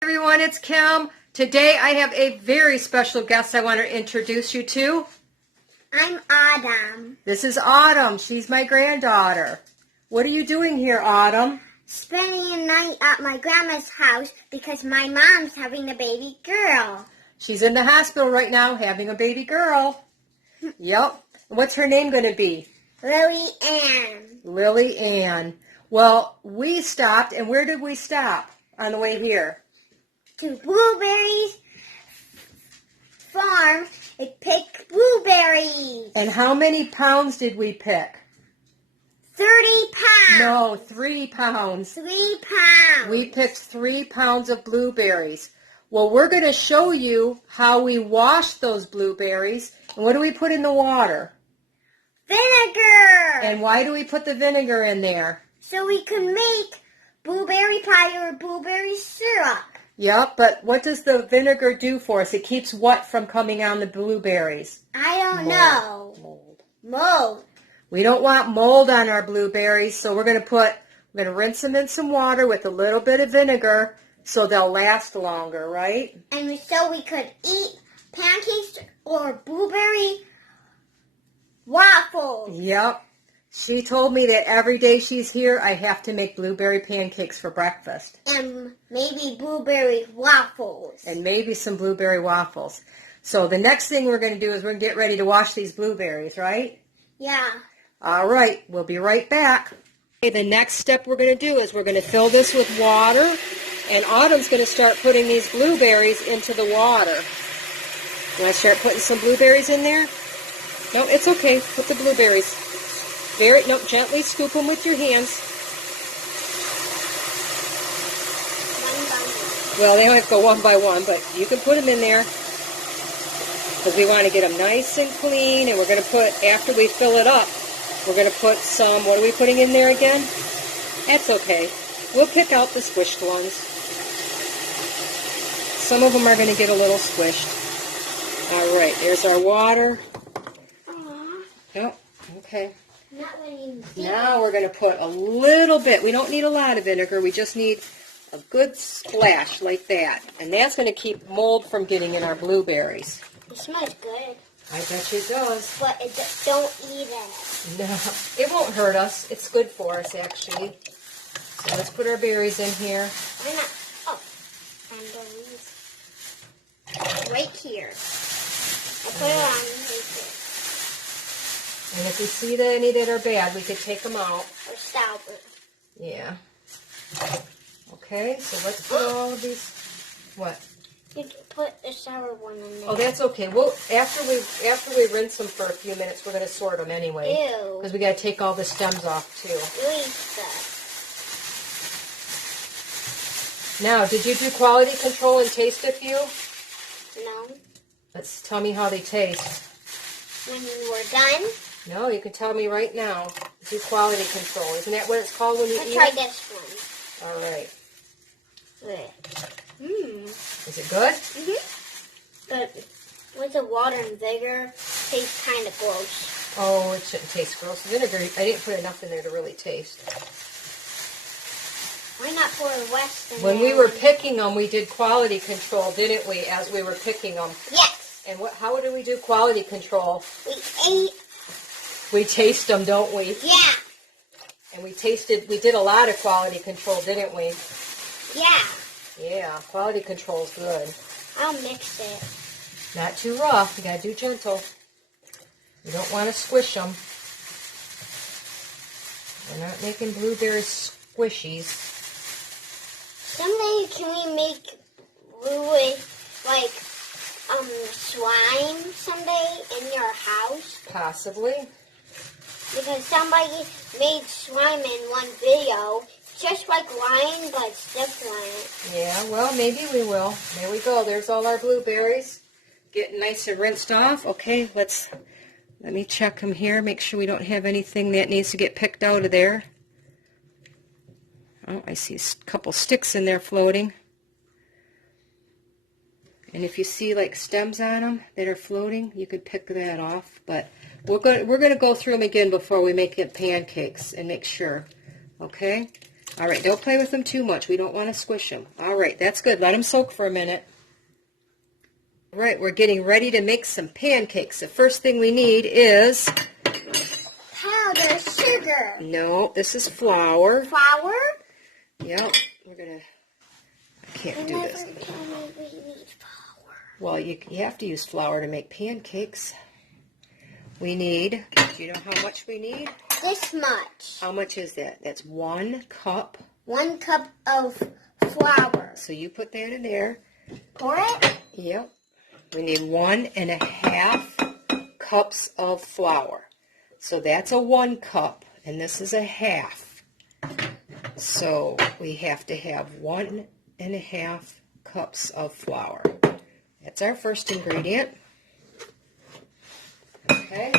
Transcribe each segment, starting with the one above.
Everyone, it's Kim. Today I have a very special guest I want to introduce you to. I'm Autumn. This is Autumn. She's my granddaughter. What are you doing here, Autumn? Spending a night at my grandma's house because my mom's having a baby girl. She's in the hospital right now having a baby girl. Yep. What's her name going to be? Lily Ann. Lily Ann. Well, we stopped, and where did we stop on the way here? To Blueberries farm and pick blueberries. And how many pounds did we pick? 30 pounds. No, 3 pounds. 3 pounds. We picked 3 pounds of blueberries. Well, we're going to show you how we wash those blueberries. And what do we put in the water? Vinegar. And why do we put the vinegar in there? So we can make blueberry pie or blueberry syrup. Yep, but what does the vinegar do for us? It keeps what from coming on the blueberries? I don't know. Mold. We don't want mold on our blueberries, so we're going to rinse them in some water with a little bit of vinegar so they'll last longer, right? And so we could eat pancakes or blueberry waffles. Yep. She told me that every day she's here, I have to make blueberry pancakes for breakfast. And maybe blueberry waffles. And maybe some blueberry waffles. So the next thing we're going to do is we're going to get ready to wash these blueberries, right? Yeah. All right. We'll be right back. Okay, the next step we're going to do is we're going to fill this with water. And Autumn's going to start putting these blueberries into the water. You want to start putting some blueberries in there? No, it's okay. Put the blueberries. Gently scoop them with your hands. Well, they don't have to go one by one, but you can put them in there because we want to get them nice and clean. And we're going to put, after we fill it up, we're going to put some, what are we putting in there again? That's okay. We'll pick out the squished ones. Some of them are going to get a little squished. All right, there's our water. Yep, okay. Now we're going to put a little bit. We don't need a lot of vinegar. We just need a good splash like that. And that's going to keep mold from getting in our blueberries. It smells good. I bet you it does. But don't eat it. No, it won't hurt us. It's good for us, actually. So let's put our berries in here. Why not? Oh, and berries. Right here. I put it on right here. And if we see that any that are bad, we could take them out. Or sour. Yeah. Okay, so let's put all of these. What? You can put the sour one in there. Oh, that's okay. Well, after we rinse them for a few minutes, we're going to sort them anyway. Ew. Because we got to take all the stems off too. You eat that. Now, did you do quality control and taste a few? No. Tell me how they taste. When we're done? No, you can tell me right now. Do quality control. Isn't that what it's called when you Let's eat try it? this one. All right. Mmm. Is it good? But with the water and vinegar, tastes kind of gross. Oh, it shouldn't taste gross. Vinegar, I didn't put enough in there to really taste. Why not pour less than When we were picking them, we did quality control, didn't we, as we were picking them? Yes. And how do we do quality control? We We taste them, don't we? Yeah. And we did a lot of quality control, didn't we? Yeah. Yeah, quality control's good. I'll mix it. Not too rough, you gotta do gentle. You don't want to squish them. We're not making blueberry squishies. Someday can we make blueberry, like, slime someday in your house? Possibly. Because somebody made slime in one video, just like lime, but it's different. Yeah, well, maybe we will. There we go. There's all our blueberries. Getting nice and rinsed off. Okay, let me check them here. Make sure we don't have anything that needs to get picked out of there. Oh, I see a couple sticks in there floating. And if you see like stems on them that are floating, you could pick that off. But we're going to go through them again before we make it pancakes and make sure. Okay? All right, don't play with them too much. We don't want to squish them. All right, that's good. Let them soak for a minute. All right, we're getting ready to make some pancakes. The first thing we need is... powdered sugar. No, this is flour. Flour? Yep, we're going to... I can't do this. Never told me we need flour. Well, you have to use flour to make pancakes. We need... Do you know how much we need? This much. How much is that? That's 1 cup. 1 cup of flour. So you put that in there. Pour it? Yep. We need 1.5 cups of flour. So that's a 1 cup, and this is a half. So we have to have 1.5 cups of flour. That's our first ingredient. Okay.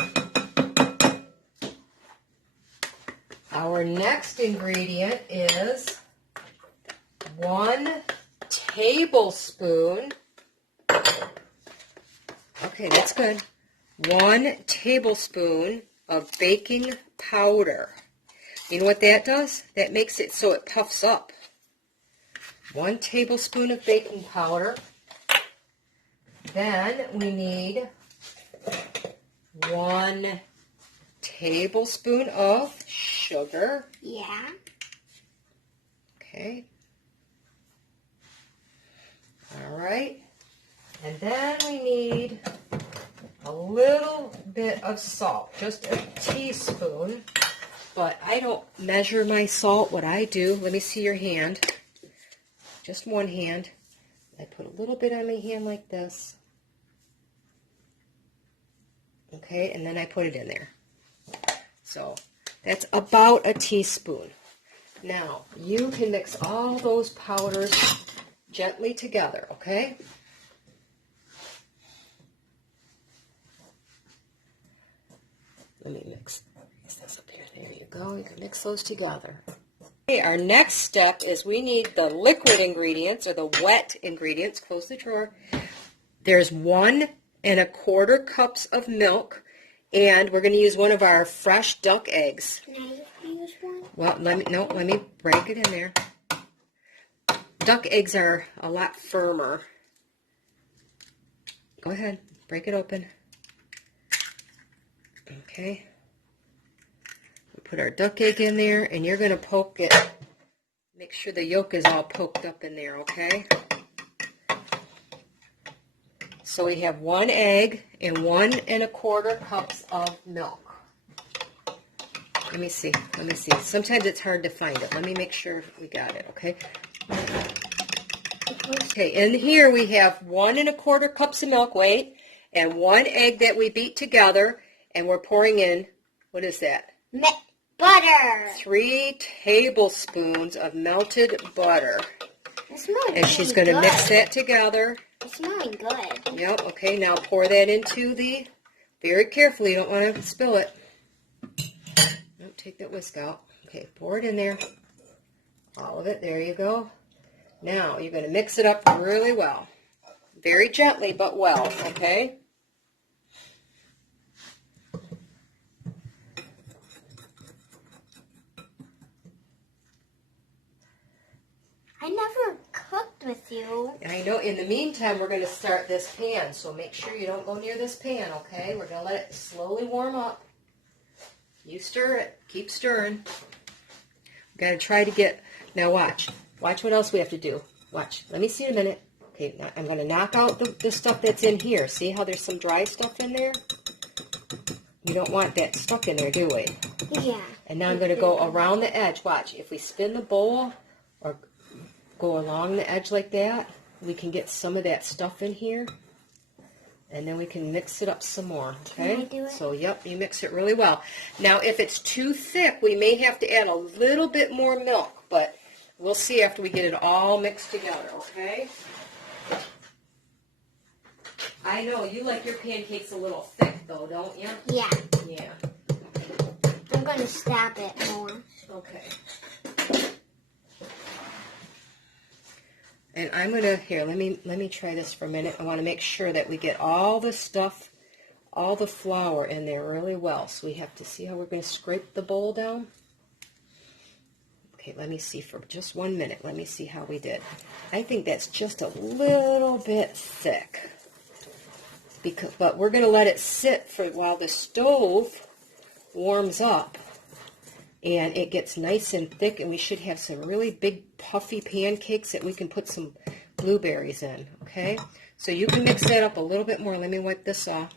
Our next ingredient is 1 tablespoon. Okay, that's good. 1 tablespoon of baking powder. You know what that does? That makes it so it puffs up. 1 tablespoon of baking powder. Then we need 1 tablespoon of sugar. Yeah. Okay. All right. And then we need a little bit of salt, just a teaspoon. But I don't measure my salt. What I do, let me see your hand. Just one hand. I put a little bit on my hand like this. Okay, and then I put it in there. So that's about a teaspoon. Now, you can mix all those powders gently together, okay? Let me mix this up here. There you go. You can mix those together. Okay, our next step is we need the liquid ingredients, or the wet ingredients. Close the drawer. There's 1.25 cups of milk, and we're going to use one of our fresh duck eggs. Can I use one? Well, let me break it in there. Duck eggs are a lot firmer. Go ahead, break it open. Okay. We put our duck egg in there, and you're going to poke it. Make sure the yolk is all poked up in there, okay? So we have 1 egg and 1.25 cups of milk. Let me see. Sometimes it's hard to find it. Let me make sure we got it, okay? Okay, in here we have 1.25 cups of milk, and 1 egg that we beat together, and we're pouring in, what is that? Butter. 3 tablespoons of melted butter. It's smelling And she's going to mix that together. It's smelling good. Yep, okay, now pour that into very carefully, you don't want to spill it. Don't take that whisk out. Okay, pour it in there. All of it, there you go. Now, you're going to mix it up really well. Very gently, but well, okay? I never cooked with you. I know. In the meantime, we're going to start this pan, so make sure you don't go near this pan, okay? We're going to let it slowly warm up. You stir it. Keep stirring. We've got to try to get... Now watch. Watch what else we have to do. Watch. Let me see in a minute. Okay, now I'm going to knock out the stuff that's in here. See how there's some dry stuff in there? We don't want that stuck in there, do we? Yeah. And now I'm going to go around the edge. Watch. If we spin the bowl or go along the edge like that, we can get some of that stuff in here. And then we can mix it up some more, okay? Can I do it? So, yep, you mix it really well. Now, if it's too thick, we may have to add a little bit more milk, but we'll see after we get it all mixed together, okay? I know, you like your pancakes a little thick, though, don't you? Yeah. Yeah. I'm going to stab it more. Okay. And I'm going to, here, let me try this for a minute. I want to make sure that we get all the stuff, all the flour in there really well. So we have to see how we're going to scrape the bowl down. Okay, let me see for just 1 minute. Let me see how we did. I think that's just a little bit thick. But we're going to let it sit for while the stove warms up. And it gets nice and thick, and we should have some really big puffy pancakes that we can put some blueberries in, okay? So you can mix that up a little bit more. Let me wipe this off.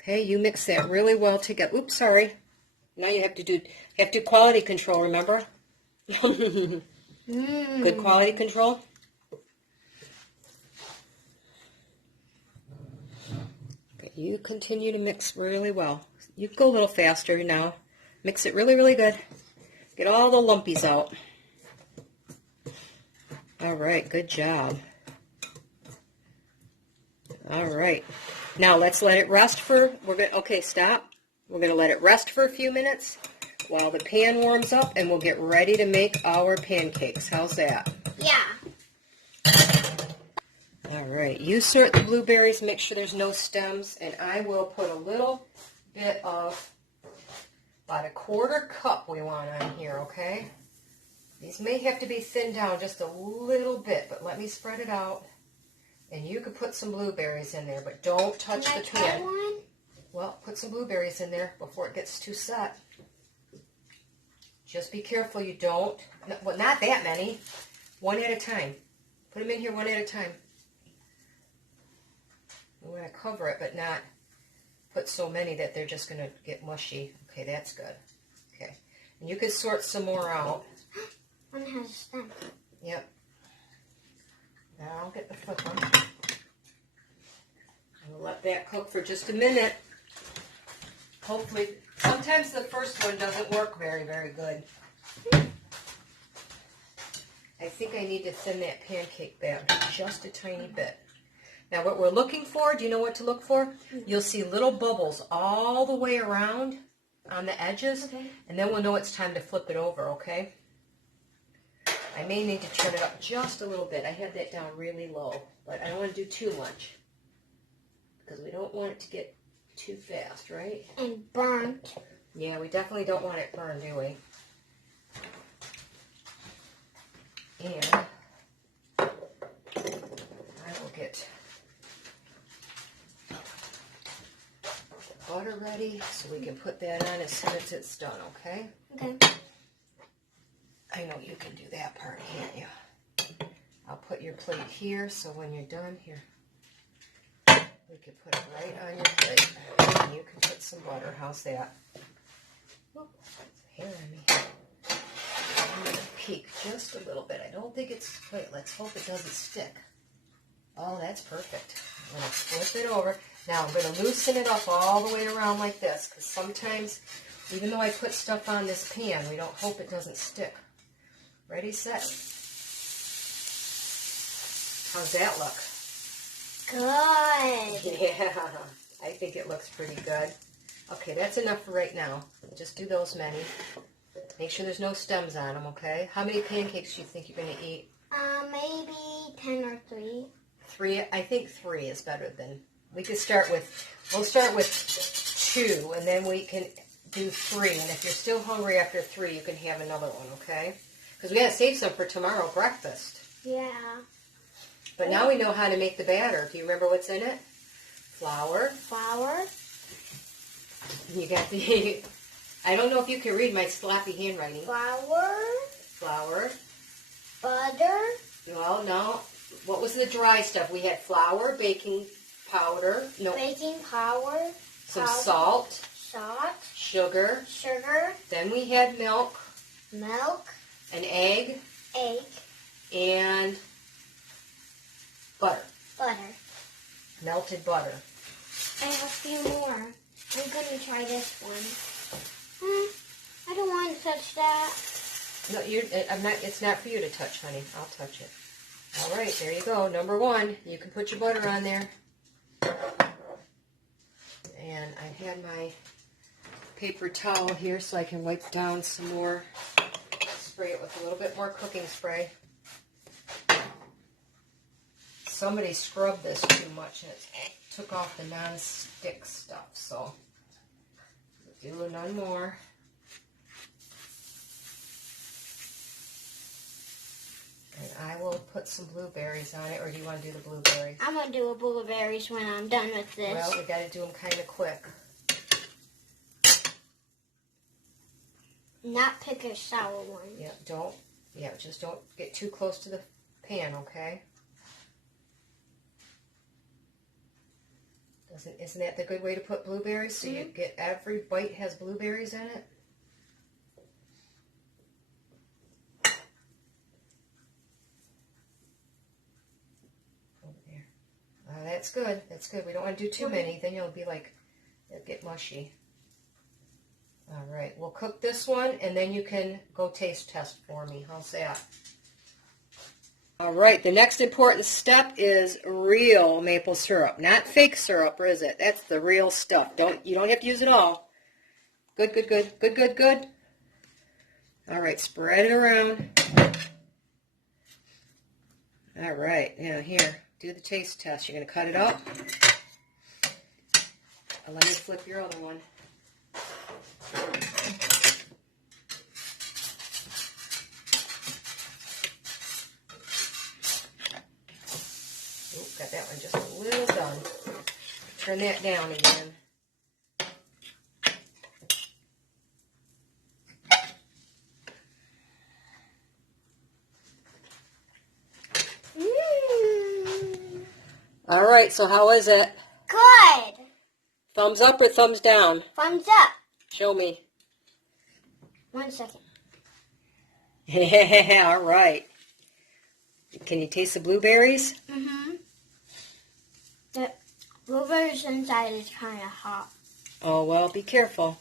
Okay, you mix that really well together. Oops, sorry. Now you have to do quality control, remember? Good quality control. Okay, you continue to mix really well. You go a little faster now. Mix it really, really good. Get all the lumpies out. All right, good job. All right. Now let's let it rest for, okay, stop. We're going to let it rest for a few minutes while the pan warms up, and we'll get ready to make our pancakes. How's that? Yeah. All right. You sort the blueberries, make sure there's no stems, and I will put a little bit of, about a 1/4 cup we want on here, okay? These may have to be thinned down just a little bit, but let me spread it out. And you could put some blueberries in there, but don't touch the pan. One? Well, put some blueberries in there before it gets too set. Just be careful you don't, well, not that many, one at a time. Put them in here one at a time. We're going to cover it, but not put so many that they're just going to get mushy. Okay, that's good. Okay, and you can sort some more out. One has a stem. Yep. Now I'll get the flip one. We'll let that cook for just a minute. Hopefully, sometimes the first one doesn't work very, very good. I think I need to thin that pancake batter just a tiny bit. Now what we're looking for, do you know what to look for? You'll see little bubbles all the way around on the edges, okay. And then we'll know it's time to flip it over, okay? I may need to turn it up just a little bit. I had that down really low, but I don't want to do too much because we don't want it to get too fast, right? And burnt. Yeah, we definitely don't want it burned, do we? And I will get the butter ready so we can put that on as soon as it's done, okay? Okay. I know you can do that part, can't you? I'll put your plate here so when you're done, here, we can put it right on your plate. And you can put some butter. How's that? Oh, hair on me. I'm going to peek just a little bit. I don't think it's, wait, let's hope it doesn't stick. Oh, that's perfect. I'm going to flip it over. Now I'm going to loosen it up all the way around like this because sometimes, even though I put stuff on this pan, we don't hope it doesn't stick. Ready, set. How's that look? Good. Yeah, I think it looks pretty good. Okay, that's enough for right now. Just do those many. Make sure there's no stems on them, okay? How many pancakes do you think you're going to eat? Maybe 10 or 3. 3, I think 3 is better than, we could start with, we'll start with 2, and then we can do 3. And if you're still hungry after 3, you can have another one, okay? Because we got to save some for tomorrow breakfast. Yeah. But now we know how to make the batter. Do you remember what's in it? Flour. Flour. You got the, I don't know if you can read my sloppy handwriting. Flour. Flour. Butter. Well, no. What was the dry stuff? We had flour, baking powder. No. Baking powder. Some salt. Salt. Sugar. Sugar. Then we had milk. Milk. An egg. Egg. And butter. Butter. Melted butter. I have a few more. I'm going to try this one. I don't want to touch that. No, I'm not. It's not for you to touch, honey. I'll touch it. All right, there you go. Number 1. You can put your butter on there. And I had my paper towel here so I can wipe down some more. Spray it with a little bit more cooking spray. Somebody scrubbed this too much and it took off the non-stick stuff, so do none more. put some blueberries on it, or do you want to do the blueberries? I'm going to do a blueberries when I'm done with this. Well, we got to do them kind of quick. Not pick a sour one. Yeah, just don't get too close to the pan, okay? Isn't that the good way to put blueberries? So you get every bite has blueberries in it? Over there. That's good. That's good. We don't want to do too many. Then you'll be like, it'll get mushy. All right. We'll cook this one, and then you can go taste test for me. How's that? All right, the next important step is real maple syrup, not fake syrup, is it? That's the real stuff. You don't have to use it all. Good, good, good, good, good, good. All right, spread it around. All right, now here, do the taste test. You're going to cut it up. Let me flip your other one. Got that one just a little done. Turn that down again. All right, so how is it? Good. Thumbs up or thumbs down? Thumbs up. Show me. 1 second. Yeah, all right. Can you taste the blueberries? Mm-hmm. The blueberries inside is kind of hot. Oh, well, be careful.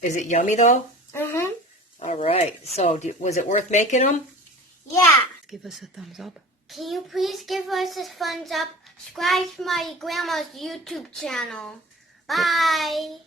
Is it yummy, though? Mm-hmm. All right. So, was it worth making them? Yeah. Give us a thumbs up. Can you please give us a thumbs up? Subscribe to my grandma's YouTube channel. Bye.